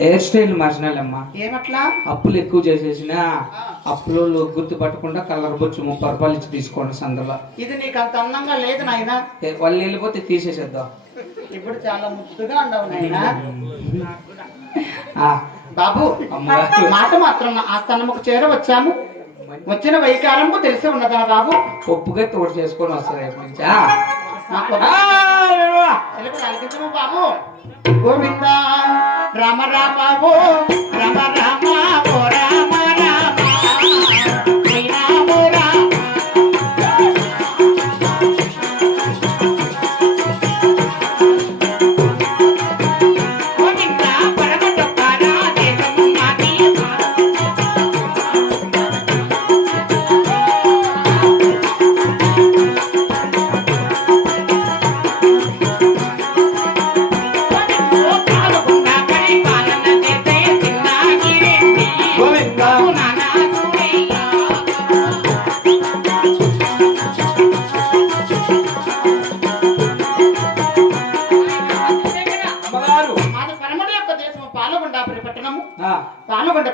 Hair style మార్చినాలమ్మా. ఏమట్లా అప్పులు ఎక్కువ చేసేసిన అప్పులు గుర్తుపట్టకుండా కలర్ బొచ్చు 30 రూపాయలు ఇచ్చి తీసుకోండి సందర్భంలో. ఇది నీకు అంత అందంగా లేదు నాయన. వాళ్ళు వెళ్ళిపోతే తీసేసేద్దాం. ఇప్పుడు చాలా ముద్దుగా ఉండవు నాయన. బాబు మాట మాత్రం ఆ స్థానముకు చేరవచ్చాము. వచ్చిన వైకారము తెలిసి ఉన్నదా బాబు? ఒప్పుగా తోడు చేసుకొని వస్తారు రేపు నుంచి. బాబు గోవింద రామ రామ ఓ రామ రామ ఓ రామ రామ శ్రీరామ రామ గోవింద పరమటొక్కరా దేశము మాది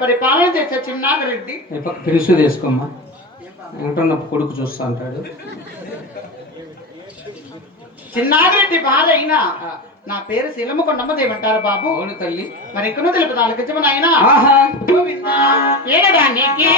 పరిపాలన చేసే చిన్నాగరెడ్డి పిలుసు తీసుకోమ్మా. వెంకటన్న కొడుకు చూస్తా అంటాడు. చిన్నాగరెడ్డి బాధ అయినా నా పేరు శిలముకొండమ్మదేమంటారు బాబు? అవును తల్లి. మరి ఎక్కడో తెలుపు నాలుగు అయినా ఏడడానికి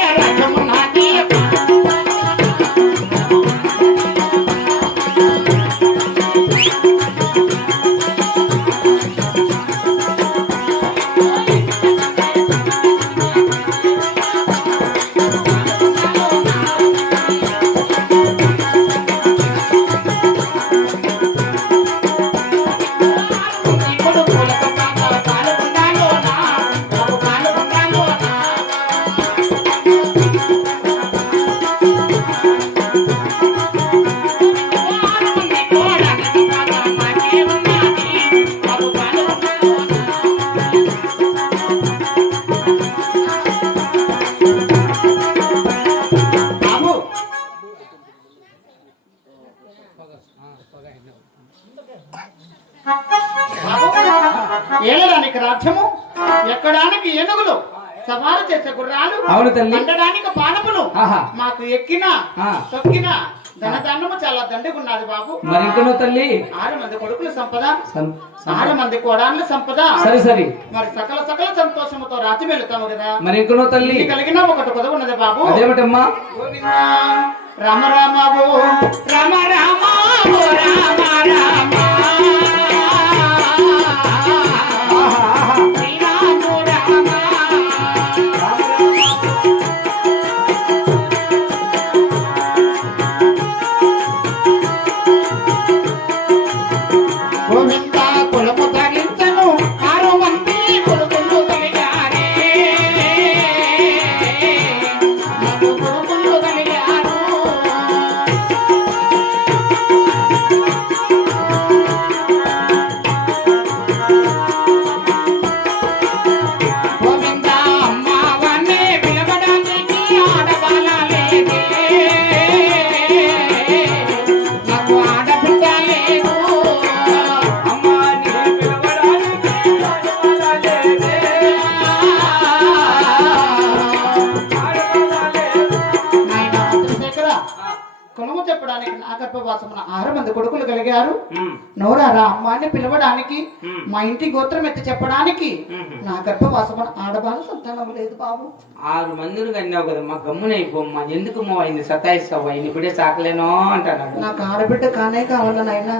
ఏలడానికి రాజ్యము, ఎక్కడానికి ఏనుగులు, సవాలు చేసే గుర్రాలు, అవును తల్లి, పండడానికి పానపులు, ఆహా, మాకు ఎక్కిన తొక్కిన ధనధాన్యము చాలా దండిగున్నది బాబు. మరి ఇంకనో తల్లి 6 మంది కొడుకుల సంపద, 6 మంది కోడాళ్ళ సంపద, సరే సరే, మరి సకల సకల సంతోషముతో రాజ్యం వెళుతాము కదా. మరి ఇంకనో తల్లి కలిగిన ఒకటి కొదవ ఉన్నది బాబు. అదేమిటమ్మా? రామ రామ ఓ రామ రామ ఓ రామ రామ గర్భవాసమున 6 మంది కొడుకులు కలిగారు. నోరారా అమ్మాన్ని పిలవడానికి, మా ఇంటి గోత్రం ఎత్తి చెప్పడానికి నా గర్భవాసమున ఆడబాల సంతానం లేదు బాబు. 6 మందిని కన్నావు కదమ్మా, గమ్మునైపోమ్మా. ఎందుకు మా ఆయన్ని సతాయిస్తావు? ఆయన ఇప్పుడే సాకలేనో అంటాను. నాకు ఆడబిడ్డ కానే కావాల నాయనా.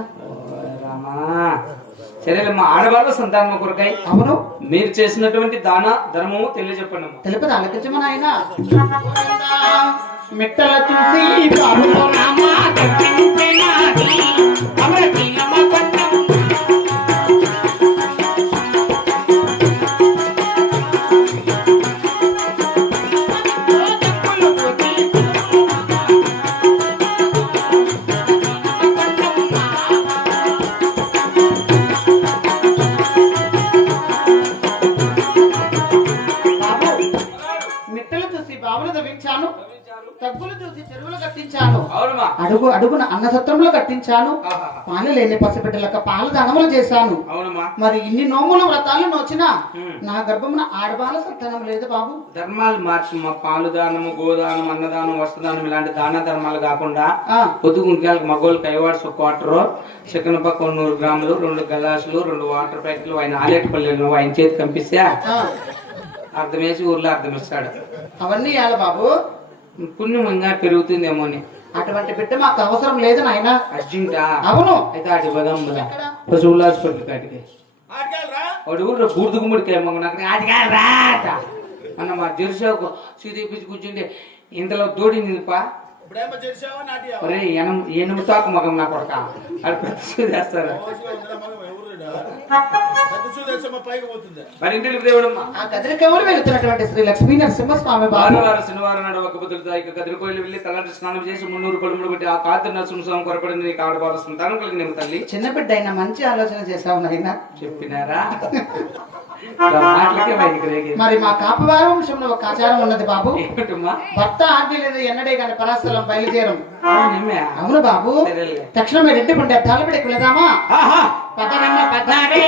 రామా, సరేలేమ్మా, ఆడవాళ్ళ సంతానం కొరకై అవును మీరు చేసినటువంటి దాన ధర్మము తెలియజెప్పండి. తెలుపదు అలకించమ నాయన. మిట్టల చూసి బాబులో రామా తగ్గులు చూసి చెరువులు కట్టించాను, అడుగు అడుగున అన్న సత్రంలో కట్టించాను, పాలు లేని పసిబిడ్డలకు పాలు దానములు చేశాను. మరి ఇన్ని నోములు వ్రతాలు నోచినా నా గర్భమున ఆడబాల సంతానం లేదు బాబు. ధర్మాలు మార్చి మా పాలు దానము, గోదానం, అన్నదానం, వస్త్రదానం ఇలాంటి దాన ధర్మాలు కాకుండా పొద్దుగుంకాలకు మగోళ్ళకి ఐవాడ్స్ ఒక క్వార్టర్, చికెన్ పక్క 100 గ్రాములు, 2 గలాసులు, 2 వాటర్ ప్యాకెట్లు, ఆయన ఆలేటపల్లి ఆయన చేతి కంపిస్తే అర్థం వేసి ఊర్లో అర్థం ఇస్తాడు. అవన్నీ ఇవ్వాలి బాబు, పుణ్యమంగా పెరుగుతుందేమో అని. అటువంటి బిడ్డ మాకు అవసరం లేదు నాయన. అర్జుంటా? అవును. అయితే ఆటి బదం పశువుల హాస్పిటల్ కాటికి వాడు ఊర్లో బూర్దు గుమ్మడికాయ నాకు ఆటికాయలు రాట అన్న మా జెర్సాకు సీదీపించి కూర్చుంటే ఇంతలో దోడి నిపా ఎనుముతాకు మగం నా కొడక అది ప్రతి చేస్తారు. శ్రీ లక్ష్మీ నరసింహస్వామి భానువారం శనివారం నాడు ఒక బుద్ధులతో కదిరికోయిలు వెళ్ళి తలంటి స్నానం చేసి 300 పలుముడు పెట్టి ఆ కాదు నరసింహస్వామి కొరపడి నీకు ఆడబాల సంతానం కలిగిన తల్లి. చిన్న బిడ్డ అయినా మంచి ఆలోచన చేశావు నాయన. చెప్పినారా? మరి మా కాపవార వంశంలో ఒక ఆచారం ఉన్నది బాబు. భర్త ఆజ్ఞ లేదు ఎన్నడే గాని పరాస్థలం బయలుదేరం. అవును బాబు. తక్షణమే రెడ్డి పండే తలబిడికి వెళదామా? పదనమ్మ పదారే